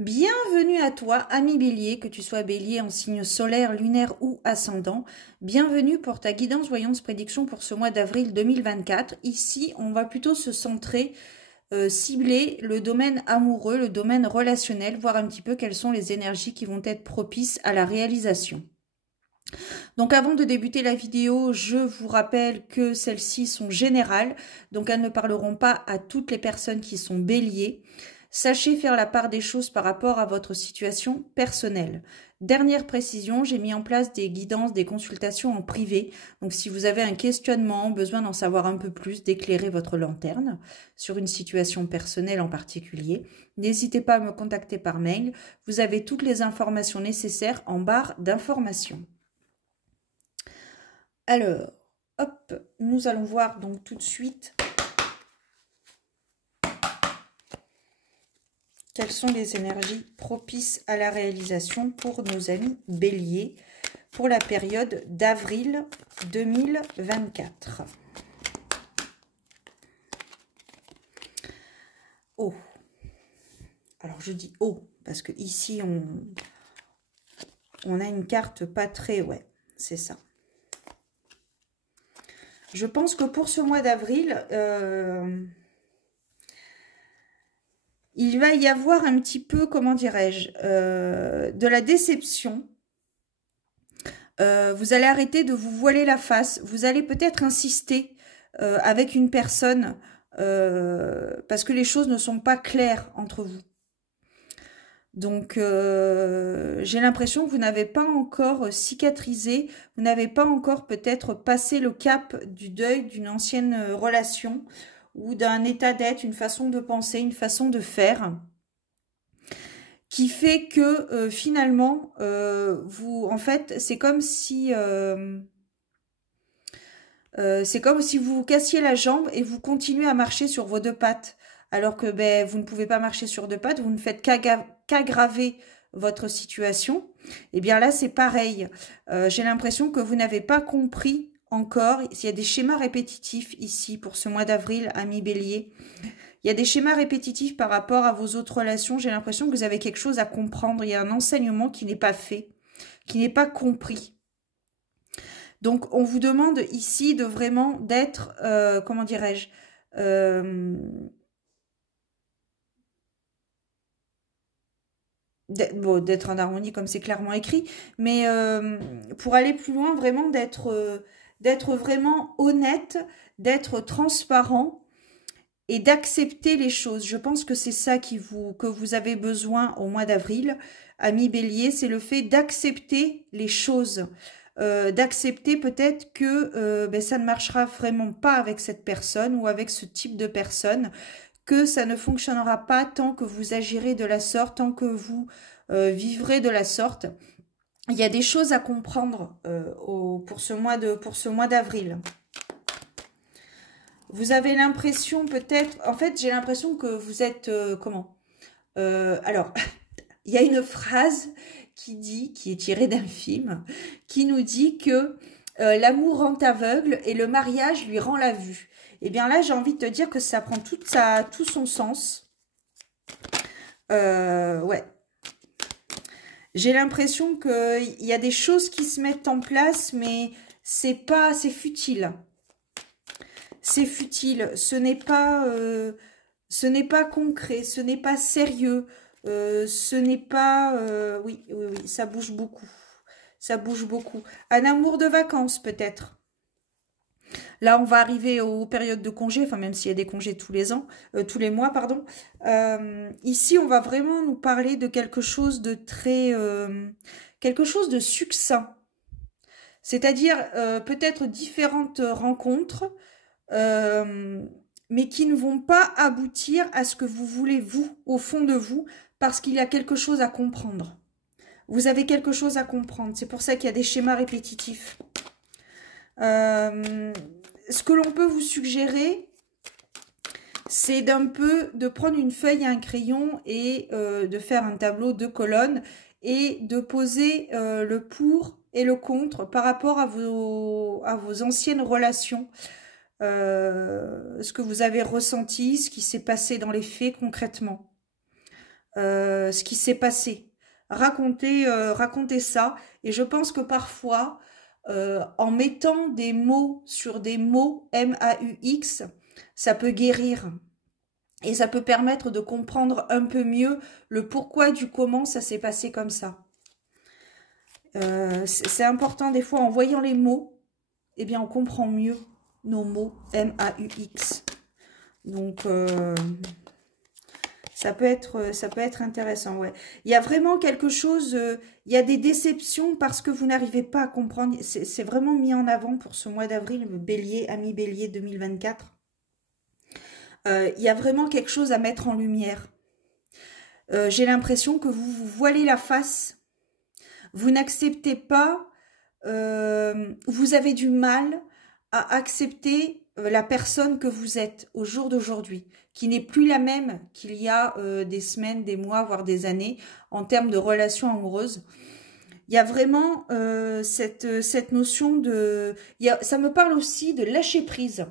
Bienvenue à toi, ami Bélier, que tu sois Bélier en signe solaire, lunaire ou ascendant. Bienvenue pour ta guidance voyance prédiction pour ce mois d'avril 2024. Ici, on va plutôt se centrer, cibler le domaine amoureux, le domaine relationnel, voir un petit peu quelles sont les énergies qui vont être propices à la réalisation. Donc avant de débuter la vidéo, je vous rappelle que celles-ci sont générales, donc elles ne parleront pas à toutes les personnes qui sont Béliers. Sachez faire la part des choses par rapport à votre situation personnelle. Dernière précision, j'ai mis en place des guidances, des consultations en privé. Donc si vous avez un questionnement, besoin d'en savoir un peu plus, d'éclairer votre lanterne sur une situation personnelle en particulier, n'hésitez pas à me contacter par mail. Vous avez toutes les informations nécessaires en barre d'informations. Alors, hop, nous allons voir donc tout de suite quelles sont les énergies propices à la réalisation pour nos amis Béliers pour la période d'avril 2024. Oh, alors je dis oh, parce que ici on a une carte pas très, ouais, c'est ça. Je pense que pour ce mois d'avril, il va y avoir un petit peu, comment dirais-je, de la déception. Vous allez arrêter de vous voiler la face. Vous allez peut-être insister avec une personne parce que les choses ne sont pas claires entre vous. Donc, j'ai l'impression que vous n'avez pas encore cicatrisé, vous n'avez pas encore peut-être passé le cap du deuil d'une ancienne relation ou d'un état d'être, une façon de penser, une façon de faire, qui fait que finalement, en fait, c'est comme si vous vous cassiez la jambe et vous continuez à marcher sur vos deux pattes. Alors que vous ne pouvez pas marcher sur deux pattes, vous ne faites qu'aggraver votre situation. Et bien là, c'est pareil. J'ai l'impression que vous n'avez pas compris encore. Il y a des schémas répétitifs ici pour ce mois d'avril, amis Bélier. Il y a des schémas répétitifs par rapport à vos autres relations. J'ai l'impression que vous avez quelque chose à comprendre. Il y a un enseignement qui n'est pas fait, qui n'est pas compris. Donc, on vous demande ici de vraiment d'être, comment dirais-je, d'être en harmonie comme c'est clairement écrit, mais pour aller plus loin, vraiment d'être vraiment honnête, d'être transparent et d'accepter les choses. Je pense que c'est ça que vous avez besoin au mois d'avril, amis Bélier, c'est le fait d'accepter les choses. D'accepter peut-être que ça ne marchera vraiment pas avec cette personne ou avec ce type de personne, que ça ne fonctionnera pas tant que vous agirez de la sorte, tant que vous vivrez de la sorte. Il y a des choses à comprendre pour ce mois d'avril. Vous avez l'impression peut-être, en fait j'ai l'impression que vous êtes, alors, il y a une phrase qui est tirée d'un film, qui nous dit que l'amour rend aveugle et le mariage lui rend la vue. Et bien là, j'ai envie de te dire que ça prend tout son sens. Ouais. J'ai l'impression qu'il y a des choses qui se mettent en place, mais c'est futile. C'est futile. Ce n'est pas concret, ce n'est pas sérieux. Ce n'est pas... oui, ça bouge beaucoup. Ça bouge beaucoup. Un amour de vacances, peut-être. Là, on va arriver aux périodes de congés, enfin, même s'il y a des congés tous les mois, pardon. Ici, on va vraiment nous parler de quelque chose de très... quelque chose de succinct. C'est-à-dire, peut-être différentes rencontres, mais qui ne vont pas aboutir à ce que vous voulez, vous, au fond de vous, parce qu'il y a quelque chose à comprendre. Vous avez quelque chose à comprendre. C'est pour ça qu'il y a des schémas répétitifs. Ce que l'on peut vous suggérer, c'est de prendre une feuille et un crayon et de faire un tableau de colonnes et de poser le pour et le contre par rapport à vos anciennes relations. Ce que vous avez ressenti, ce qui s'est passé dans les faits concrètement. ce qui s'est passé. Racontez ça. Et je pense que parfois, en mettant des mots sur des mots, M-A-U-X, ça peut guérir. Et ça peut permettre de comprendre un peu mieux le pourquoi du comment ça s'est passé comme ça. C'est important des fois, en voyant les mots, eh bien on comprend mieux nos mots, M-A-U-X. Donc, ça peut être intéressant, ouais. Il y a vraiment quelque chose, il y a des déceptions parce que vous n'arrivez pas à comprendre. C'est vraiment mis en avant pour ce mois d'avril, Bélier, ami Bélier 2024. Il y a vraiment quelque chose à mettre en lumière. J'ai l'impression que vous vous voilez la face. Vous n'acceptez pas, vous avez du mal à accepter la personne que vous êtes au jour d'aujourd'hui, qui n'est plus la même qu'il y a des semaines, des mois, voire des années, en termes de relations amoureuses. Il y a vraiment cette notion de... ça me parle aussi de lâcher prise,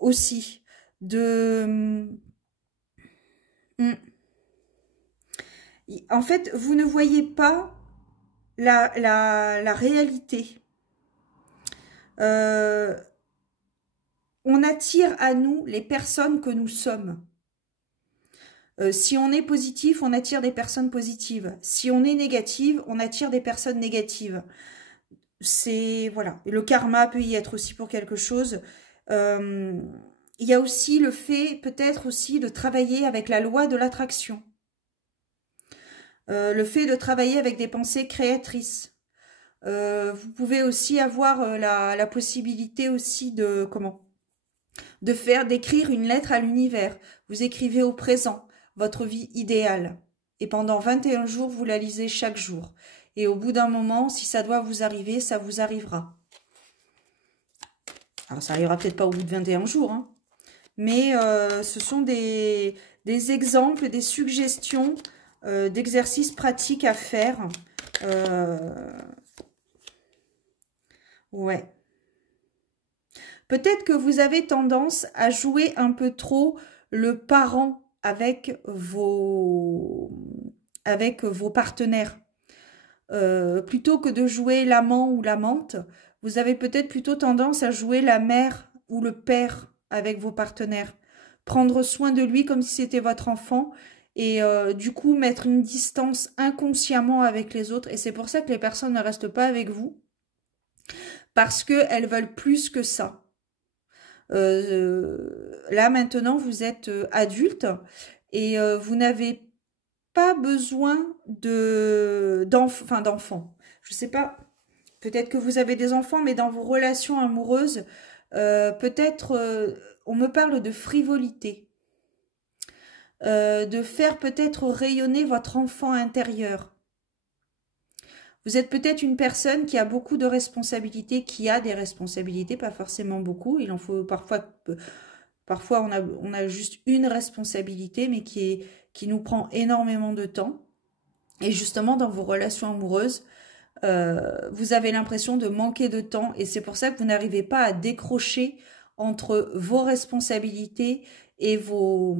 aussi, de... En fait, vous ne voyez pas la réalité. On attire à nous les personnes que nous sommes. Si on est positif, on attire des personnes positives. Si on est négative, on attire des personnes négatives. C'est, voilà. Le karma peut y être aussi pour quelque chose. Il y a aussi le fait, peut-être aussi, de travailler avec la loi de l'attraction. Le fait de travailler avec des pensées créatrices. Vous pouvez aussi avoir la possibilité aussi de d'écrire une lettre à l'univers. Vous écrivez au présent votre vie idéale et pendant 21 jours vous la lisez chaque jour. Et au bout d'un moment, si ça doit vous arriver, ça vous arrivera. Alors ça arrivera peut-être pas au bout de 21 jours, hein, mais ce sont des exemples, des suggestions d'exercices pratiques à faire. Ouais. Peut-être que vous avez tendance à jouer un peu trop le parent avec vos partenaires. Plutôt que de jouer l'amant ou l'amante, vous avez peut-être plutôt tendance à jouer la mère ou le père avec vos partenaires. Prendre soin de lui comme si c'était votre enfant et du coup mettre une distance inconsciemment avec les autres. Et c'est pour ça que les personnes ne restent pas avec vous. Parce qu'elles veulent plus que ça. Là, maintenant, vous êtes adulte et vous n'avez pas besoin d'enfants. Je sais pas, peut-être que vous avez des enfants, mais dans vos relations amoureuses, peut-être, on me parle de frivolité. De faire peut-être rayonner votre enfant intérieur. Vous êtes peut-être une personne qui a beaucoup de responsabilités, qui a des responsabilités, pas forcément beaucoup. Il en faut parfois on a juste une responsabilité, mais qui nous prend énormément de temps. Et justement, dans vos relations amoureuses, vous avez l'impression de manquer de temps. Et c'est pour ça que vous n'arrivez pas à décrocher entre vos responsabilités et vos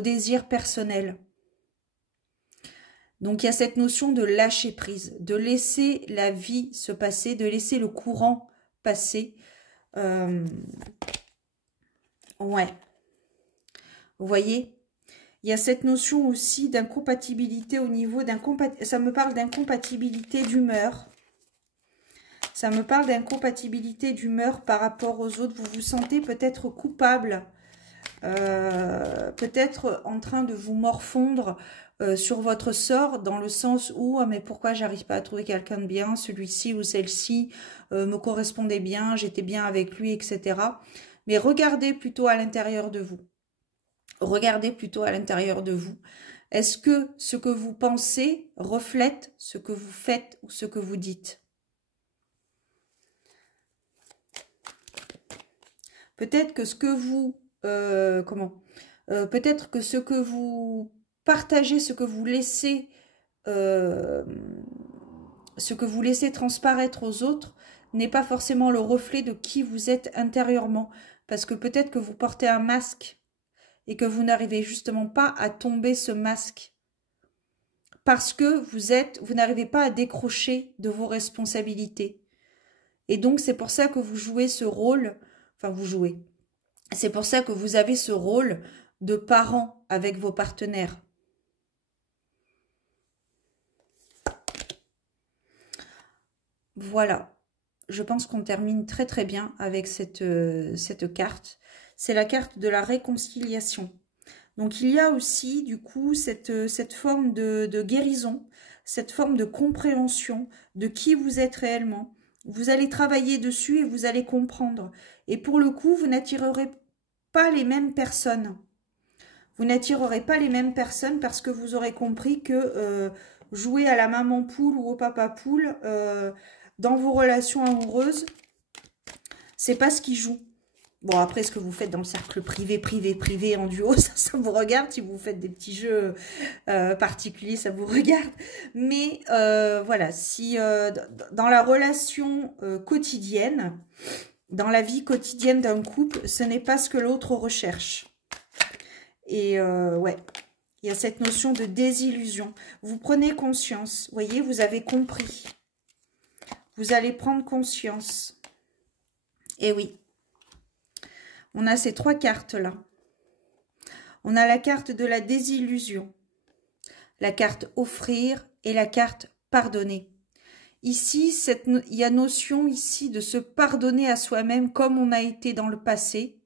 désirs personnels. Donc, il y a cette notion de lâcher prise, de laisser la vie se passer, de laisser le courant passer. Ouais. Vous voyez, il y a cette notion aussi d'incompatibilité au niveau ça me parle d'incompatibilité d'humeur. Ça me parle d'incompatibilité d'humeur par rapport aux autres. Vous vous sentez peut-être coupable, peut-être en train de vous morfondre sur votre sort, dans le sens où mais pourquoi j'arrive pas à trouver quelqu'un de bien, celui-ci ou celle-ci me correspondait bien, j'étais bien avec lui, etc. Mais regardez plutôt à l'intérieur de vous. Regardez plutôt à l'intérieur de vous. Est-ce que ce que vous pensez reflète ce que vous faites ou ce que vous dites? Peut-être que ce que vous peut-être que ce que vous partagez, ce que vous laissez transparaître aux autres n'est pas forcément le reflet de qui vous êtes intérieurement. Parce que peut-être que vous portez un masque et que vous n'arrivez justement pas à tomber ce masque parce que vous n'arrivez pas à décrocher de vos responsabilités. Et donc, c'est pour ça que vous jouez ce rôle, enfin, vous jouez. C'est pour ça que vous avez ce rôle de parent avec vos partenaires. Voilà. Je pense qu'on termine très très bien avec cette carte. C'est la carte de la réconciliation. Donc, il y a aussi, du coup, cette forme de guérison, cette forme de compréhension de qui vous êtes réellement. Vous allez travailler dessus et vous allez comprendre. Et pour le coup, vous n'attirerez pas les mêmes personnes. Vous n'attirerez pas les mêmes personnes parce que vous aurez compris que jouer à la maman poule ou au papa poule dans vos relations amoureuses, c'est pas ce qui joue. Bon, après, ce que vous faites dans le cercle privé, en duo, ça vous regarde. Si vous faites des petits jeux particuliers, ça vous regarde. Mais voilà, si dans la relation quotidienne, dans la vie quotidienne d'un couple, ce n'est pas ce que l'autre recherche. Et ouais, il y a cette notion de désillusion. Vous prenez conscience, vous voyez, vous avez compris. Vous allez prendre conscience. Et oui. On a ces trois cartes-là. On a la carte de la désillusion, la carte offrir et la carte pardonner. Ici, il y a notion ici de se pardonner à soi-même comme on a été dans le passé.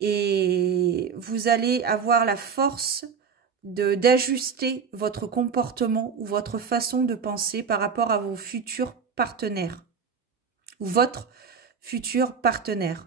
Et vous allez avoir la force d'ajuster votre comportement ou votre façon de penser par rapport à vos futurs partenaires ou votre futur partenaire.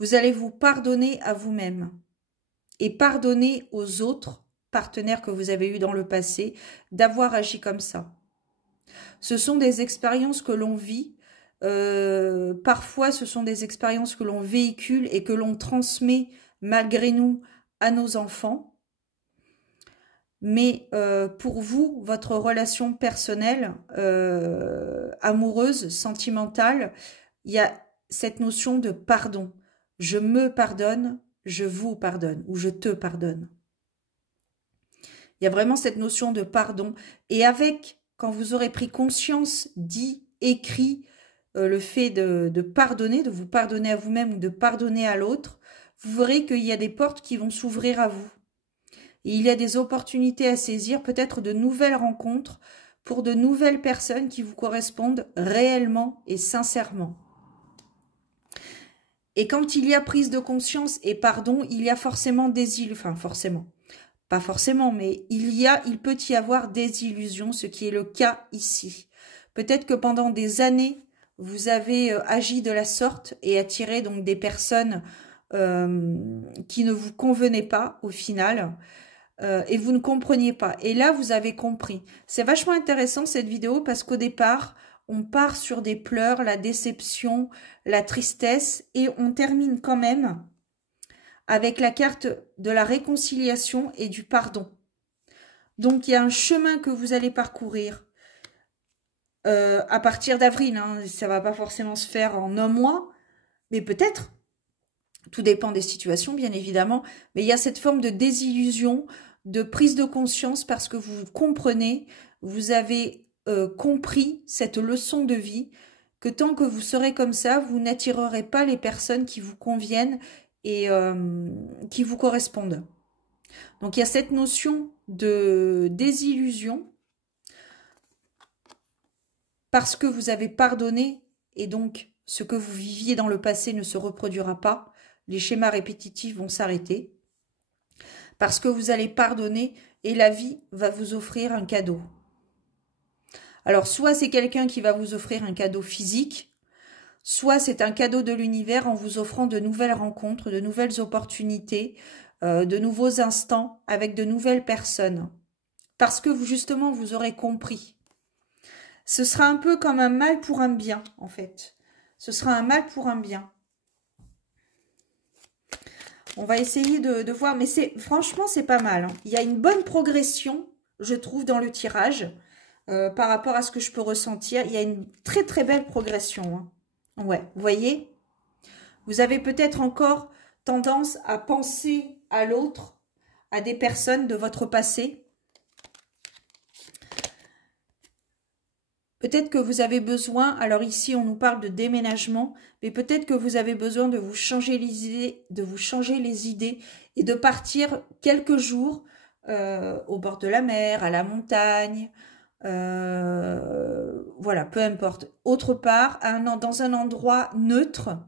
Vous allez vous pardonner à vous-même et pardonner aux autres partenaires que vous avez eus dans le passé d'avoir agi comme ça. Ce sont des expériences que l'on vit. Parfois, ce sont des expériences que l'on véhicule et que l'on transmet malgré nous à nos enfants. Mais pour vous, votre relation personnelle, amoureuse, sentimentale, il y a cette notion de pardon. Je me pardonne, je vous pardonne ou je te pardonne. Il y a vraiment cette notion de pardon. Et avec, quand vous aurez pris conscience, dit, écrit, le fait de pardonner, de vous pardonner à vous-même ou de pardonner à l'autre, vous verrez qu'il y a des portes qui vont s'ouvrir à vous. Et il y a des opportunités à saisir, peut-être de nouvelles rencontres pour de nouvelles personnes qui vous correspondent réellement et sincèrement. Et quand il y a prise de conscience et pardon, il y a forcément des illusions, enfin forcément, pas forcément, mais il peut y avoir des illusions, ce qui est le cas ici. Peut-être que pendant des années, vous avez agi de la sorte et attiré donc des personnes qui ne vous convenaient pas au final et vous ne compreniez pas. Et là, vous avez compris. C'est vachement intéressant cette vidéo parce qu'au départ, on part sur des pleurs, la déception, la tristesse et on termine quand même avec la carte de la réconciliation et du pardon. Donc, il y a un chemin que vous allez parcourir à partir d'avril. Hein. Ça ne va pas forcément se faire en un mois, mais peut-être. Tout dépend des situations, bien évidemment. Mais il y a cette forme de désillusion, de prise de conscience parce que vous comprenez, vous avez compris cette leçon de vie, que tant que vous serez comme ça, vous n'attirerez pas les personnes qui vous conviennent et qui vous correspondent. Donc il y a cette notion de désillusion parce que vous avez pardonné et donc ce que vous viviez dans le passé ne se reproduira pas. Les schémas répétitifs vont s'arrêter parce que vous allez pardonner et la vie va vous offrir un cadeau. Alors, soit c'est quelqu'un qui va vous offrir un cadeau physique, soit c'est un cadeau de l'univers en vous offrant de nouvelles rencontres, de nouvelles opportunités, de nouveaux instants avec de nouvelles personnes. Parce que justement, vous aurez compris. Ce sera un peu comme un mal pour un bien, en fait. Ce sera un mal pour un bien. On va essayer de voir, mais franchement, c'est pas mal. Hein. Il y a une bonne progression, je trouve, dans le tirage. Par rapport à ce que je peux ressentir, il y a une très très belle progression. Hein. Ouais, vous voyez, Vous avez peut-être encore tendance à penser à l'autre, à des personnes de votre passé. Peut-être que vous avez besoin, alors ici on nous parle de déménagement, mais peut-être que vous avez besoin de vous changer les idées, et de partir quelques jours au bord de la mer, à la montagne, voilà, peu importe, autre part, dans un endroit neutre,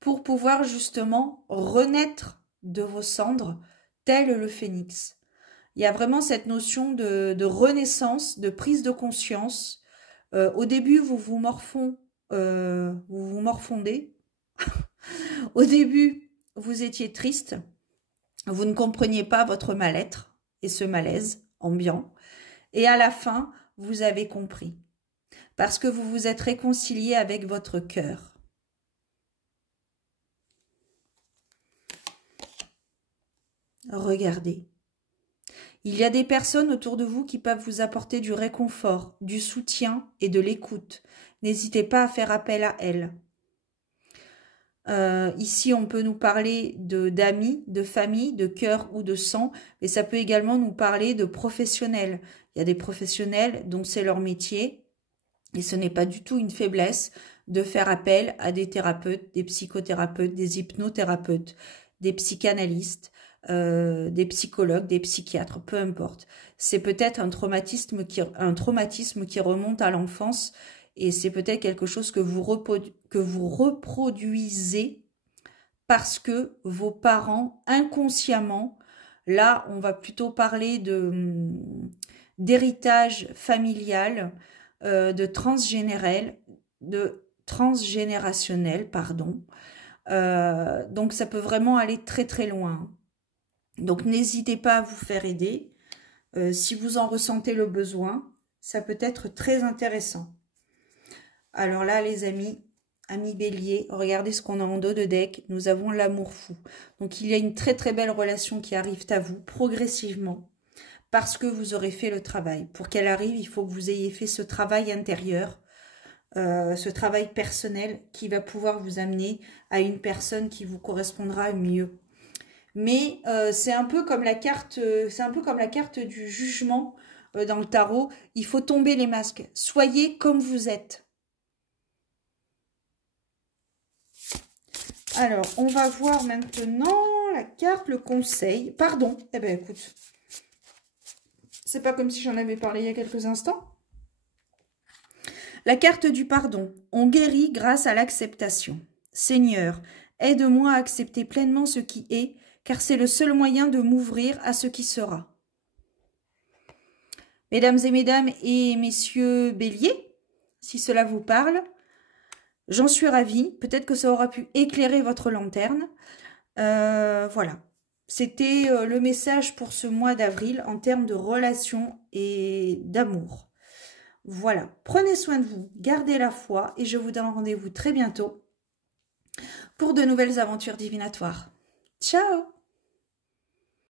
pour pouvoir justement renaître de vos cendres, tel le phénix. Il y a vraiment cette notion de renaissance, de prise de conscience. Au début, vous vous morfondez. Au début, vous étiez triste. Vous ne compreniez pas votre mal-être et ce malaise ambiant. Et à la fin, vous avez compris. Parce que vous vous êtes réconcilié avec votre cœur. Regardez. Il y a des personnes autour de vous qui peuvent vous apporter du réconfort, du soutien et de l'écoute. N'hésitez pas à faire appel à elles. Ici, on peut nous parler d'amis, de famille, de cœur ou de sang, mais ça peut également nous parler de professionnels. Il y a des professionnels dont c'est leur métier, et ce n'est pas du tout une faiblesse de faire appel à des thérapeutes, des psychothérapeutes, des hypnothérapeutes, des psychanalystes, des psychologues, des psychiatres, peu importe. C'est peut-être un traumatisme qui remonte à l'enfance, et c'est peut-être quelque chose que vous reproduisez parce que vos parents, inconsciemment, là, on va plutôt parler d'héritage familial, de transgénérationnel, pardon. Donc, ça peut vraiment aller très, très loin. Donc, n'hésitez pas à vous faire aider. Si vous en ressentez le besoin, ça peut être très intéressant. Alors là, les amis Bélier, regardez ce qu'on a en dos de deck. Nous avons l'amour fou. Donc, il y a une très, très belle relation qui arrive à vous progressivement parce que vous aurez fait le travail. Pour qu'elle arrive, il faut que vous ayez fait ce travail intérieur, ce travail personnel qui va pouvoir vous amener à une personne qui vous correspondra mieux. Mais c'est un peu comme la carte, du jugement dans le tarot. Il faut tomber les masques. Soyez comme vous êtes. Alors, on va voir maintenant la carte, le conseil. Pardon. Eh bien, écoute, c'est pas comme si j'en avais parlé il y a quelques instants. La carte du pardon. On guérit grâce à l'acceptation. Seigneur, aide-moi à accepter pleinement ce qui est, car c'est le seul moyen de m'ouvrir à ce qui sera. Mesdames et messieurs Bélier, si cela vous parle, j'en suis ravie. Peut-être que ça aura pu éclairer votre lanterne. Voilà. C'était le message pour ce mois d'avril en termes de relations et d'amour. Voilà. Prenez soin de vous, gardez la foi et je vous donne rendez-vous très bientôt pour de nouvelles aventures divinatoires. Ciao!